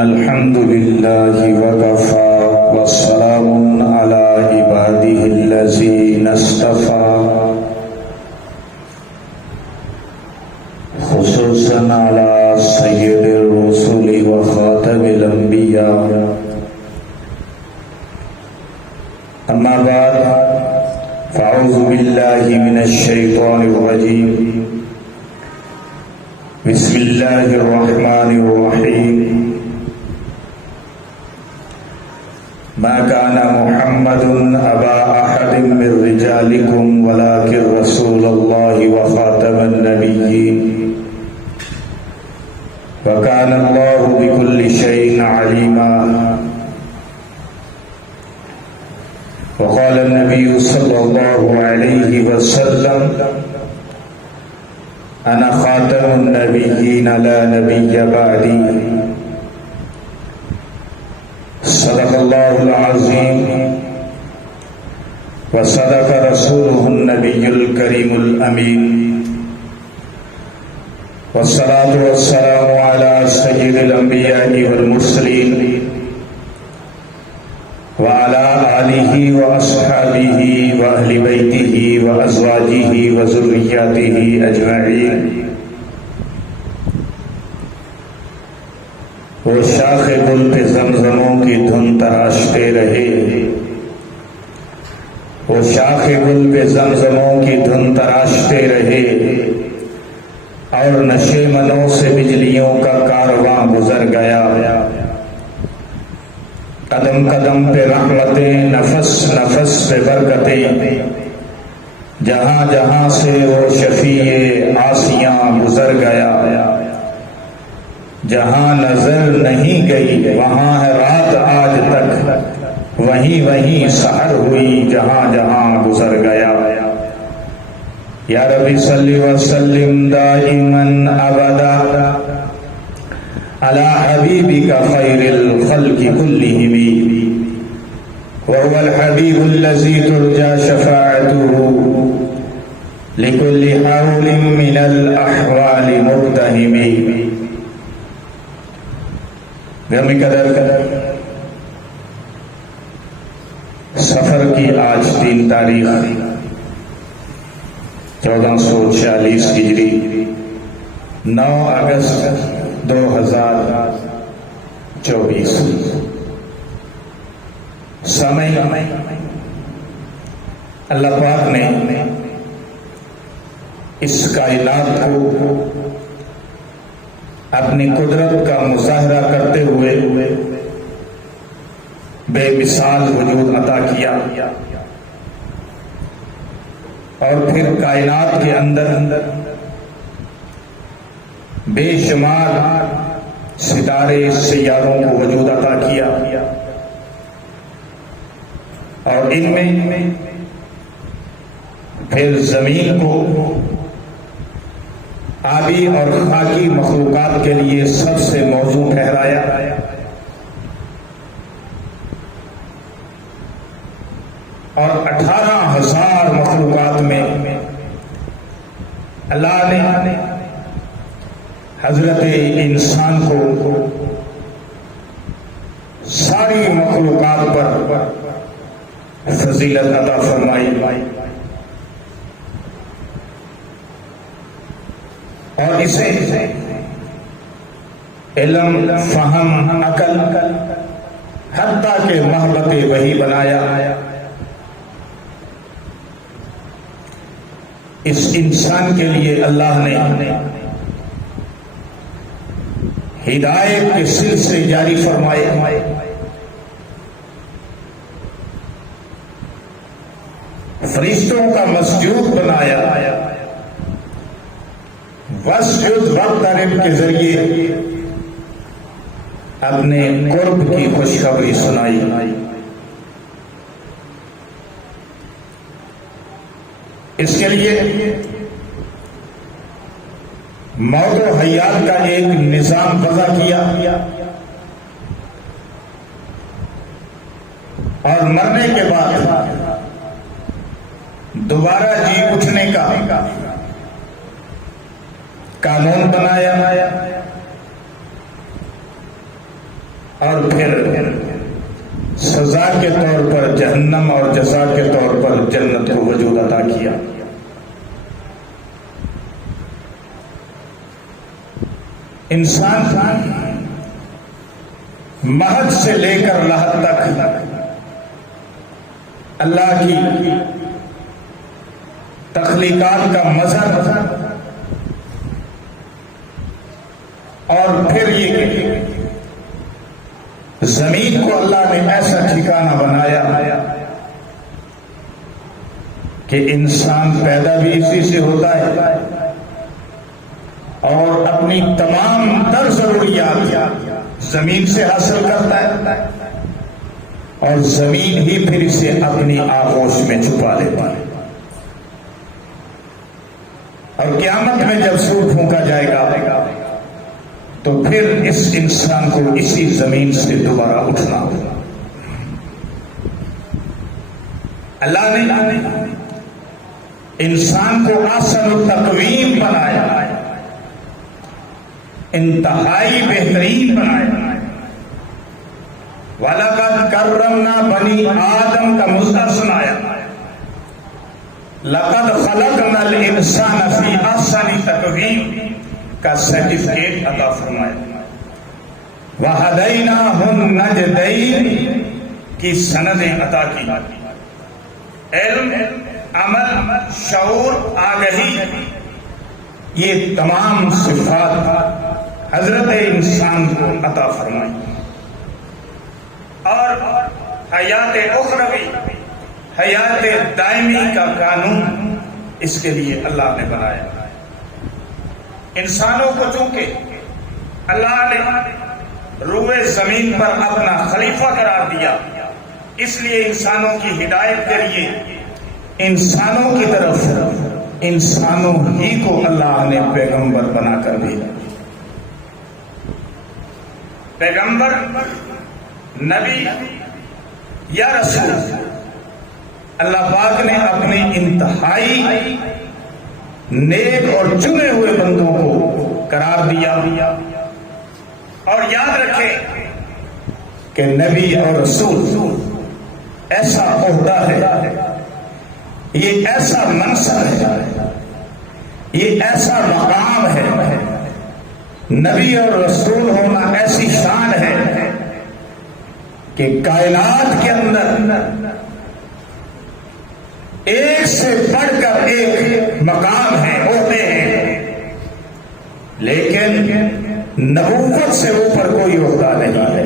الحمد لله وكفى والسلام على عباده الذين اصطفى خصوصا على سيد الرسل وخاتم الأنبياء. أما بعد فأعوذ بالله من الشيطان الرجيم. بسم الله الرحمن الرحيم. ما كان محمد أبا أحد من رجالكم ولكن رسول الله وخاتم النبيين وكان الله بكل شيء عليما. وقال النبي صلى الله عليه وسلم أنا خاتم النبيين لا نبي بعدي. صدق الله العظيم وصدق رسوله النبي الكريم الأمين. والصلاة والسلام على سيد الأنبياء والمرسلين وعلى آله وأصحابه وأهل بيته وأزواجه وذرياته أجمعين. وہ شاخ گل پہ زمزموں کی دھن تراشتے رہے، وہ شاخ گل پہ زمزموں کی دھن تراشتے رہے، اور نشے منوں سے بجلیوں کا کارواں گزر گیا. قدم قدم پہ رحمتیں، نفس نفس پہ برکتیں، جہاں جہاں سے وہ شفیع آسیاں گزر گیا. جہاں نظر نہیں گئی وہاں ہے رات آج تک، وہیں وہیں سحر ہوئی جہاں جہاں گزر گیا. یا ربی صلی وسلم دائما ابدا علی حبیبک خیر الخلق کلہم وهو الحبیب الذی ترجى شفاعته لكل حول من الاحوال مقتحم. گرامی قدر سفر کی آج 3 تاریخ 1446 ہجری 9 اگست 2024. سمے اللہ پاک نے اس کائنات کو اپنی قدرت کا مظاہرہ کرتے ہوئے بے مثال وجود عطا کیا، اور پھر کائنات کے اندر بے شمار ستارے سیاروں کو وجود عطا کیا، اور ان میں پھر زمین کو آبی اور خاکی مخلوقات کے لیے سب سے موزوں ٹھہرایا، اور 18,000 مخلوقات میں اللہ نے حضرت انسان کو ساری مخلوقات پر فضیلت عطا فرمائی، اور اسے علم، فہم، عقل، حتیٰ کہ محبت وحی بنایا. اس انسان کے لیے اللہ نے ہدایت کے سلسلے جاری فرمائے، فرشتوں کا مسجود بنایا، وسجد واقترب کے ذریعے اپنے قرب کی خوشخبری سنائی. اس کے لیے موت و حیات کا ایک نظام وضع کیا، اور مرنے کے بعد دوبارہ جی اٹھنے کا قانون بنایا. اور پھر سزا کے طور پر جہنم اور جزا کے طور پر جنت کو وجود عطا کیا. انسان مہد سے لے کر لحد تک اللہ کی تخلیقات کا مظہر اور پھر یہ زمین کو اللہ نے ایسا ٹھکانہ بنایا کہ انسان پیدا بھی اسی سے ہوتا ہے اور اپنی تمام تر ضروریات زمین سے حاصل کرتا ہے اور زمین ہی پھر اسے اپنی آغوش میں چھپا لیتا ہے. اور قیامت میں جب سور پھونکا جائے گا تو پھر اس انسان کو اسی زمین سے دوبارہ اٹھنا ہوگا. اللہ نے انسان کو احسن التقویم بنایا، انتہائی بہترین بنایا. وَلَقَدْ كَرَّمْنَا بَنِي آدم کا مصدر سنایا. لَقَدْ خَلَقْنَا الْإِنسَانَ فِي أَحْسَنِ تَقْوِيمٍ کا سرٹیفکیٹ عطا فرمایا. وَهَدَيْنَاهُ النَّجْدَيْنِ کی سندیں عطا کی. علم، عمل، شعور، آگہی، یہ تمام صفات حضرت انسان کو عطا فرمائی. اور حیات اخروی، حیات دائمی کا قانون اس کے لیے اللہ نے بنایا. انسانوں کو چونکہ اللہ نے روئے زمین پر اپنا خلیفہ قرار دیا، اس لیے انسانوں کی ہدایت کے لیے انسانوں کی طرف انسانوں ہی کو اللہ نے پیغمبر بنا کر بھیجا. پیغمبر، نبی یا رسول اللہ پاک نے اپنے انتہائی نیک اور چنے ہوئے بندوں کو قرار دیا. اور یاد رکھیں کہ نبی اور رسول ایسا عہدہ ہے، یہ ایسا منصب ہے، یہ ایسا مقام ہے. نبی اور رسول ہونا ایسی شان ہے کہ کائنات کے اندر ایک سے بڑھ کر ایک مقام ہے، عہدے ہیں، لیکن نبوت سے اوپر کوئی عہدہ نہیں ہے.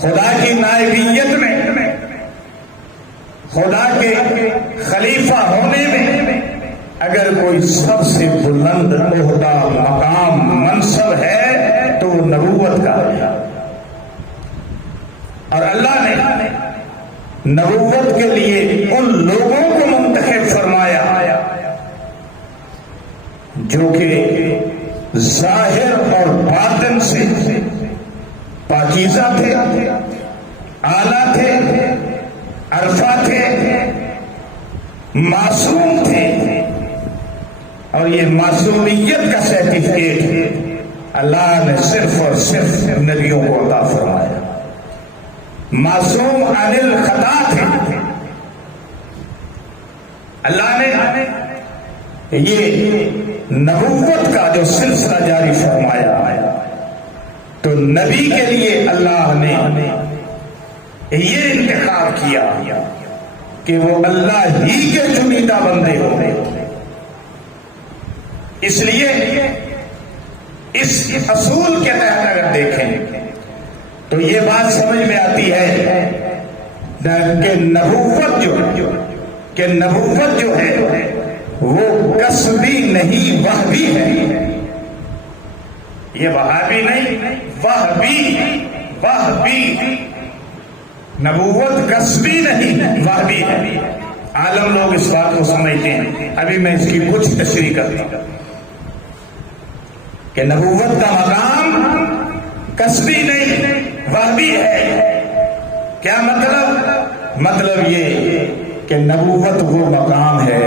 خدا کی نائبیت میں، خدا کے خلیفہ ہونے میں اگر کوئی سب سے بلند عہدہ، مقام، منصب ہے تو نبوت کا ہے. اور اللہ نے نبوت کے لیے ان لوگوں کو منتخب فرمایا جو کہ ظاہر اور باطن سے پاکیزہ تھے، اعلیٰ تھے، عرفہ تھے، معصوم تھے. اور یہ معصومیت کا سرٹیفکیٹ اللہ نے صرف اور صرف نبیوں کو عطا فرمایا. معصوم عن الخطا تھے. اللہ نے یہ نبوت کا جو سلسلہ جاری فرمایا تو نبی کے لیے اللہ نے یہ انتخاب کیا کہ وہ اللہ ہی کے چنیدہ بندے ہوتے. اس لیے اس اصول کے تحت اگر دیکھیں تو یہ بات سمجھ میں آتی ہے کہ نبوت جو ہے وہ کسبی نہیں، وہبی ہے. یہ وہابی نہیں، وہبی. نبوت کسبی نہیں، وہبی ہے. عالم لوگ اس بات کو سمجھتے ہیں. ابھی میں اس کی کچھ تشریح کرتا ہوں کہ نبوت کا مقام کسبی نہیں، وہبی ہے. کیا مطلب یہ کہ نبوت وہ مقام ہے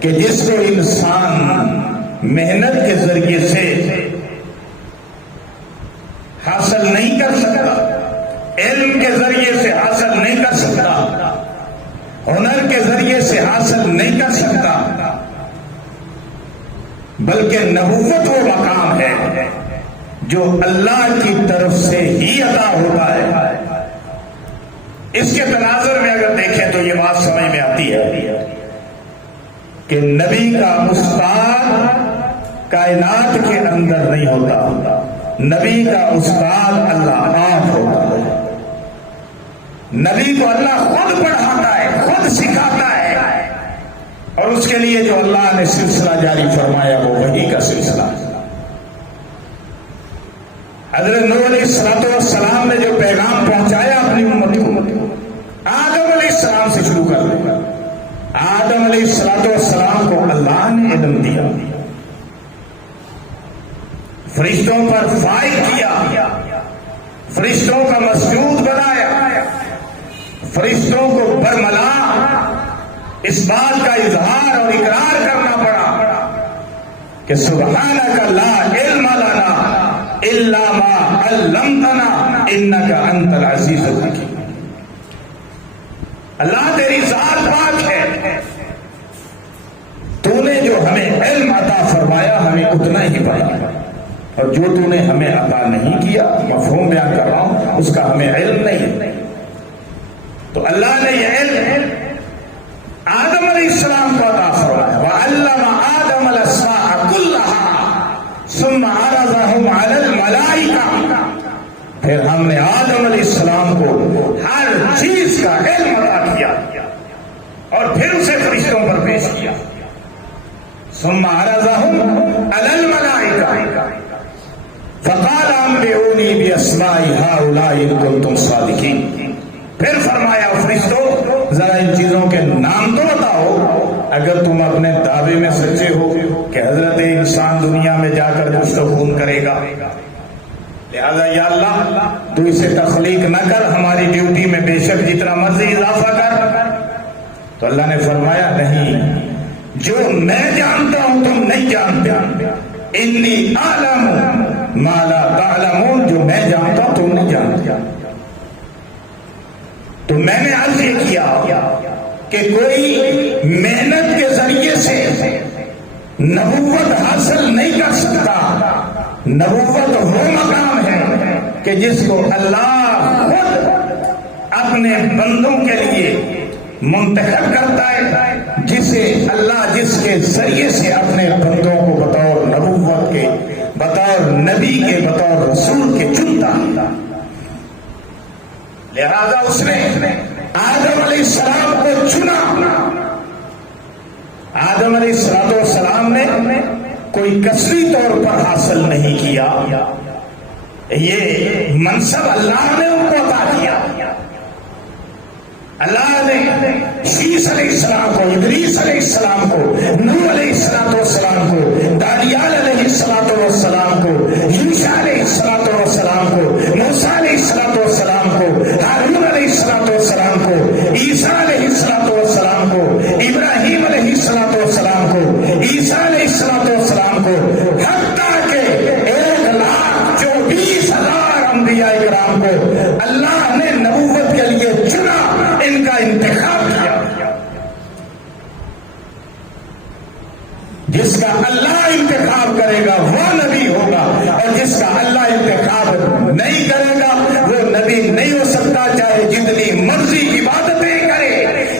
کہ جس کو انسان محنت کے ذریعے سے حاصل نہیں کر سکتا، علم کے ذریعے سے حاصل نہیں کر سکتا، ہنر کے ذریعے سے حاصل نہیں کر سکتا، بلکہ نبوت وہ مقام ہے جو اللہ کی طرف سے ہی عطا ہوتا ہے۔ اس کے تناظر میں اگر دیکھیں تو یہ بات سمجھ میں آتی ہے کہ نبی کا استاد کائنات کے اندر نہیں ہوتا، نبی کا استاد اللہ آپ ہوتا ہے۔ نبی کو اللہ خود پڑھاتا ہے، خود سکھاتا ہے، اور اس کے لیے جو اللہ نے سلسلہ جاری فرمایا وہ وحی کا سلسلہ ہے۔ حضرت نوح علیہ السلام نے جو پیغام پہنچایا اپنی امت کو، آدم علیہ السلام سے شروع کر دیا۔ آدم علیہ السلام کو اللہ نے علم دیا، فرشتوں پر فائق کیا، فرشتوں کا مسجود بنایا، فرشتوں کو برملا اس بات کا اظہار اور اقرار کرنا پڑا کہ سبحانک لا علم لنا الا ما علمتنا انک انت العزیز الحکیم۔ اللہ تیری ذات پاک ہے، تو نے جو ہمیں علم عطا فرمایا ہمیں اتنا ہی پڑھا، اور جو تو نے ہمیں عطا نہیں کیا، مفہوم بیان کر رہا ہوں، اس کا ہمیں علم نہیں۔ تو اللہ نے یہ علم آدم علیہ السلام کو عطا فرمایا، وَعَلَّمَ آدَمَ الْأَسْمَاءَ كُلَّهَا ثُمَّ عَرَضَهُمْ عَلَى الْمَلَائِكَةِ، پھر ہم نے آدم علیہ السلام کو ہر چیز کا علم عطا کیا اور پھر اسے فرشتوں پر پیش کیا۔ ثُمَّ عَرَضَهُمْ عَلَى الْمَلَائِكَةِ فَقَالَ أَنبِئُونِي بِأَسْمَاءِ هَؤُلَاءِ إِن كُنتُمْ صَادِقِينَ، پھر فرمایا فرشتوں ذرا ان چیزوں کے نام تو بتاؤ اگر تم اپنے دعوے میں سچے ہو کہ حضرت انسان دنیا میں جا کر کچھ تو خون کرے گا، لہذا یا اللہ تو اسے تخلیق نہ کر، ہماری ڈیوٹی میں بے شک جتنا مرضی اضافہ کر۔ تو اللہ نے فرمایا نہیں، جو میں جانتا ہوں تم نہیں جانتے، انی اعلم ما لا تعلمون، جو میں جانتا ہوں تم نہیں جانتے۔ تو میں نے عرض یہ کیا کہ کوئی محنت کے ذریعے سے نبوت حاصل نہیں کر سکتا، نبوت وہ مقام ہے کہ جس کو اللہ خود اپنے بندوں کے لیے منتخب کرتا ہے، جسے اللہ جس کے ذریعے سے اپنے بندوں کو بطور نبوت کے، بطور نبی کے، بطور رسول کے چنتا، لہذا اس نے آدم علیہ السلام کو چنا۔ آدم علیہ السلام نے کوئی کثری طور پر حاصل نہیں کیا، یہ منصب اللہ نے ان کو عطا کیا۔ اللہ نے شیس علیہ السلام کو، ادریس علیہ السلام کو، نوح علیہ السلام کو، دانیال علیہ السلام کو، یوشع علیہ السلام کو، موسیٰ علیہ السلام کو، ہارون علیہ السلام کو، عیسیٰ علیہ السلام کو، ابراہیم علیہ السلام کو، عیسیٰ علیہ السلام کو، حتیٰ کہ 1,24,000 انبیاء کرام کو اللہ نے نبوت کے لیے چنا، ان کا انتخاب کیا۔ جس کا اللہ انتخاب کرے گا وہ نبی ہوگا، اور جس کا اللہ انتخاب نہیں کرے گا وہ نبی نہیں ہو سکتا، چاہے جتنی مرضی عبادتیں کرے،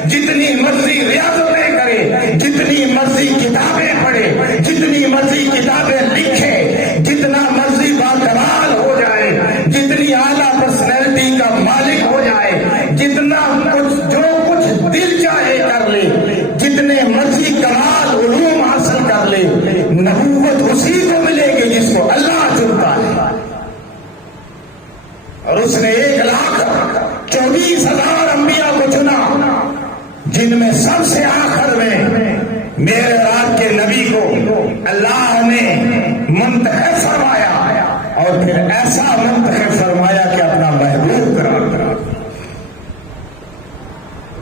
جتنی مرضی ریاضتیں کرے، جتنی مرضی کتابیں پڑھے، جتنی مرضی کتابیں لکھے، جتنا مرضی باکمال ہو جائے، جتنی اعلیٰ پرسنالٹی کا مالک ہو جائے، جتنا کچھ جو کچھ دل چاہے کر لے، جتنے مرضی کمال علوم حاصل کر لے، نبوت اسی کو ملے گی جس کو اللہ چنتا ہے۔ اور اس نے 1,24,000 انبیاء کو چنا، جن میں سب سے آخر میں میرے رات کے نبی کو اللہ نے منتخب فرمایا، اور پھر ایسا منتخب فرمایا کہ اپنا محبوب قرار دیا۔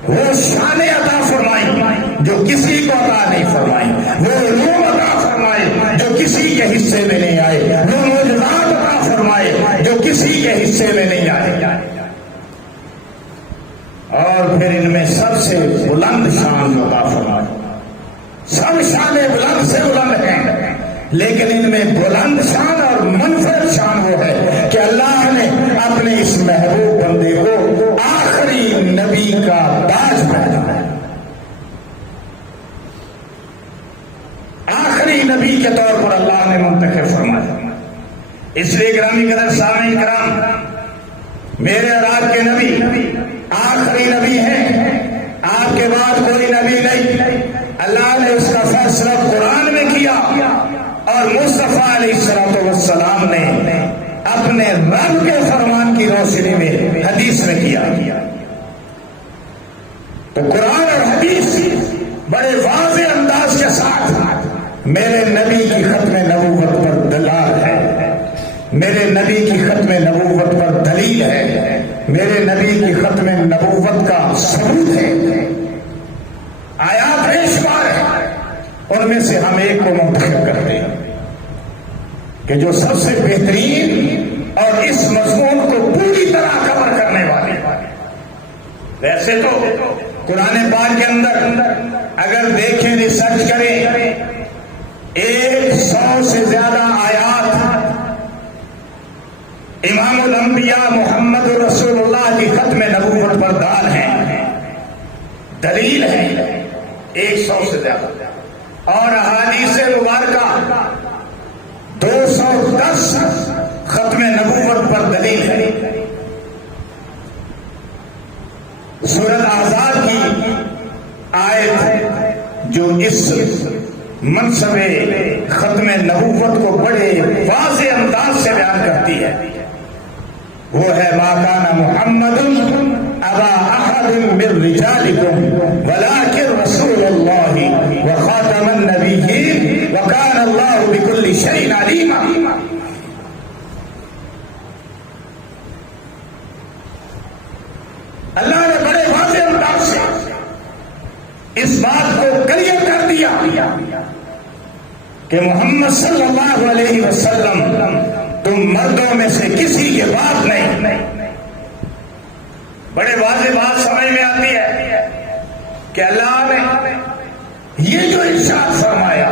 وہ شان عطا فرمائی جو کسی کو عطا نہیں فرمائی، وہ علوم عطا فرمائے جو کسی کے حصے میں نہیں آئے، وہ معجزات عطا فرمائے جو کسی کے حصے میں نہیں آئے. اور پھر ان میں سب سے بلند شان عطا فرمائے. سب شانیں بلند سے بلند ہیں، لیکن ان میں بلند شان اور منفرد شان وہ ہے کہ اللہ نے اپنے اس محبوب بندے کو آخری نبی کا تاج پہنایا. آخری نبی کے طور پر اللہ نے منتخب فرمایا. اس لیے گرامی قدر سامعین کرام، میرے اور آپ کے نبی آخری نبی ہیں. آپ کے بعد کوئی نبی نہیں. اللہ نے اس کا فیصلہ قرآن میں کیا اور مصطفیٰ علیہ الصلوۃ والسلام نے اپنے رب کے فرمان کی روشنی میں حدیث میں کیا. تو قرآن اور حدیث بڑے واضح انداز کے ساتھ میرے نبی کی ختم نبوت پر دلال ہے، میرے نبی کی ختم نبوت پر دلیل ہے، میرے نبی کی ختم نبوت کا ثبوت ہے. آیات بے شمار ہے، ان میں سے ہم ایک کو منتخب کرتے ہیں کہ جو سب سے بہترین اور اس مضمون کو پوری طرح کور کرنے والے. ویسے تو قرآن پاک کے اندر اگر دیکھیں، ریسرچ کریں، 100 سے زیادہ آیات امام الانبیاء محمد رسول اللہ کی ختم نبوت پر دال ہیں، دلیل ہے 100 سے زیادہ. اور احادیث مبارکہ 210 ختم نبوت پر دلیل ہے. سورۃ احزاب کی آیت جو اس منصب ختم نبوت کو بڑے واضح انداز سے بیان کرتی ہے وہ ہے ما کان محمد ابا احد من رجالکم ولکن رسول اللہ وخاتم النبیین وکان اللہ بکل شیء علیما. اللہ نے بڑے واضح انداز سے اس بات کو کلیئر کر دیا کہ محمد صلی اللہ علیہ وسلم تم مردوں میں سے کسی کے باپ نہیں. بڑے واضح بات سمجھ میں آتی ہے کہ اللہ نے یہ جو ارشاد فرمایا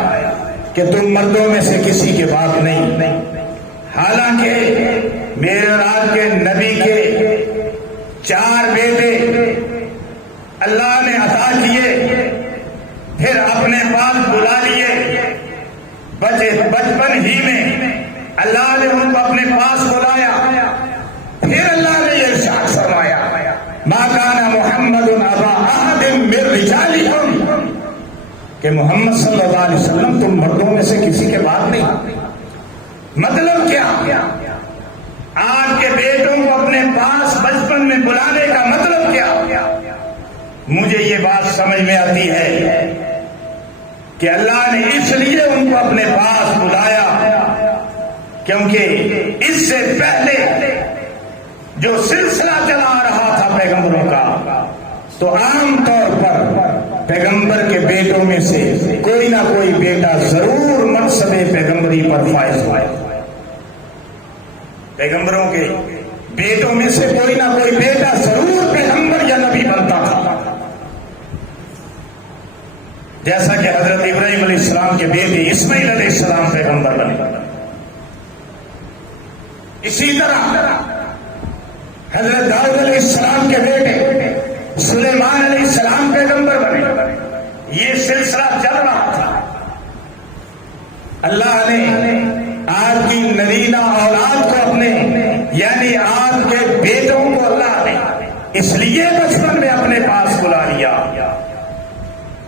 کہ تم مردوں میں سے کسی کے باپ نہیں، حالانکہ میرے اور آپ کے نبی کے 4 بیٹے اللہ نے عطا کیے، پھر اپنے پاس بلا لیے. بچپن ہی میں اللہ نے ان کو اپنے پاس بلایا. پھر اللہ نے یہ ارشاد فرمایا ما کان محمد ابا احد من رجالکم کہ محمد صلی اللہ علیہ وسلم تم مردوں میں سے کسی کے باپ نہیں. مطلب کیا؟ آپ کے بیٹوں کو اپنے پاس بچپن میں بلانے کا مطلب کیا؟ مجھے یہ بات سمجھ میں آتی ہے کہ اللہ نے اس لیے ان کو اپنے پاس بلایا کیونکہ اس سے پہلے جو سلسلہ چلا آ رہا تھا پیغمبروں کا، تو عام طور پر پیغمبر کے بیٹوں میں سے کوئی نہ کوئی بیٹا ضرور منصب پیغمبری پر فائز ہوا. پیغمبروں کے بیٹوں میں سے کوئی نہ کوئی بیٹا ضرور پیغمبر یا نبی بنتا تھا. جیسا کہ حضرت ابراہیم علیہ السلام کے بیٹے اسماعیل علیہ السلام پیغمبر بنے. اسی طرح حضرت داؤد علیہ السلام کے بیٹے سلیمان علیہ السلام پیغمبر بنے. یہ سلسلہ چل رہا تھا. اللہ نے آپ کی نرینہ اولاد کو اپنے یعنی آپ کے بیٹوں کو اللہ نے اس لیے بچپن میں اپنے پاس بلا لیا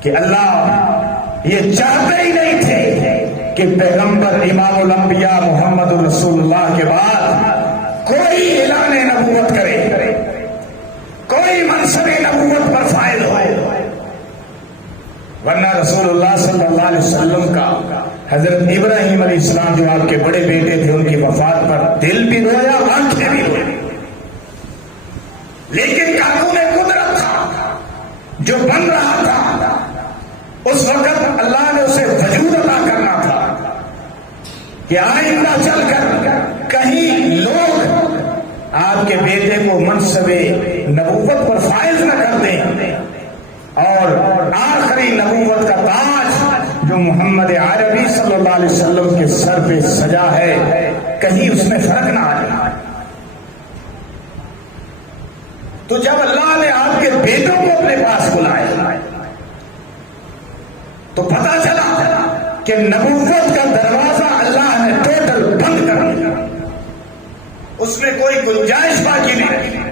کہ اللہ یہ چاہتے ہی نہیں تھے کہ پیغمبر امام الانبیاء محمد رسول اللہ کے بعد کوئی اعلان نبوت کرے، کوئی منصب نبوت پر فائز ہو. ورنہ رسول اللہ صلی اللہ علیہ وسلم کا حضرت ابراہیم علیہ السلام جو آپ کے بڑے بیٹے تھے ان کی وفات پر دل بھی رویا، آنکھیں بھی روئی، لیکن قانون قدرت تھا جو بن رہا تھا. اس وقت اللہ نے اسے وجود عطا کرنا تھا کہ آئندہ چل کر کہیں لوگ آپ کے بیٹے کو منصب نبوت پر فائز نہ کر دیں، اور آخری نبوت کا تاج جو محمد عربی صلی اللہ علیہ وسلم کے سر پہ سجا ہے کہیں اس میں فرق نہ آ جائے۔ تو جب اللہ نے آپ کے بیٹوں کو اپنے پاس بلایا تو پتا چلا کہ نبوت کا دروازہ اللہ نے ٹوٹل بند کر دیا، اس میں کوئی گنجائش باقی نہیں رہی۔